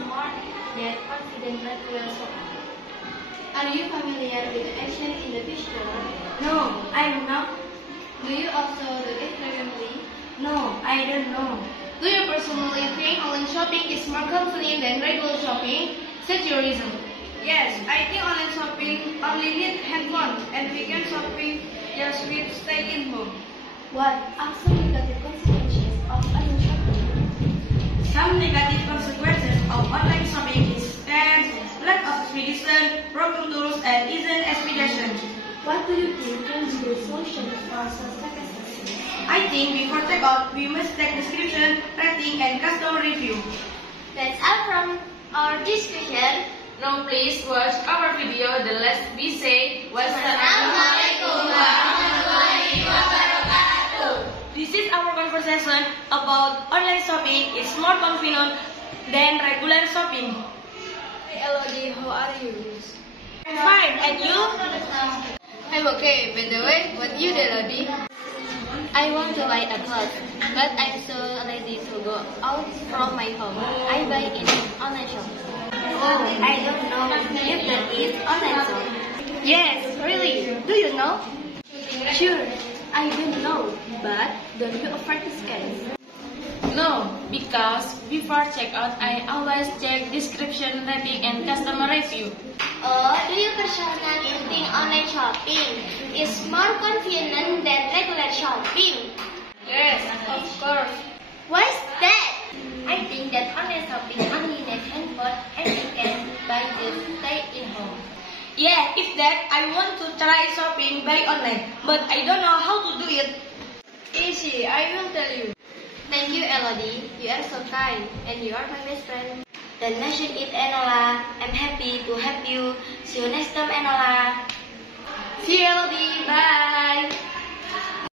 smart yet confident regular shopping. Are you familiar with the action in the picture? No, I'm not. Do you also do it frequently? No, I don't know. Do you personally think online shopping is more convenient than regular shopping? Set your reason. Yes, I think online shopping only need handphone and weekend shopping just with staying home. What are some negative consequences of online shopping? Some negative consequences of online shopping is scams, lack of expedition, broken tools, and isn't expedition. What do you think can be the solution for such circumstances? I think before checkout, we must check description, rating, and customer review. That's all from our discussion. Now please watch our video. The last we say Wassalamualaikum warahmatullahi wabarakatuh. This is our conversation about online shopping is more convenient than regular shopping. Hey Elodie, how are you? I'm fine, and you? I'm okay. By the way, what you do, Elodie? I want to buy a cloth, but I'm so lazy to go out from my home. I buy in online shop. Oh, I don't know if that is online shop. Yes, really. Do you know? Sure, I don't know, but don't you offer to scan? No, because before checkout I always check description, rating, and customer review. Oh, do you personally think online shopping is more convenient than regular shopping? Yes, of course. Why is that? I think that online shopping only needs handphone and you can buy just stay in home. Yeah, if that, I want to try shopping by online, but I don't know how to do it. Easy, I will tell you. Thank you, Elodie. You are so kind, and you are my best friend. Then mention it, Enola. I'm happy to help you. See you next time, Enola. See you, Elodie. Bye.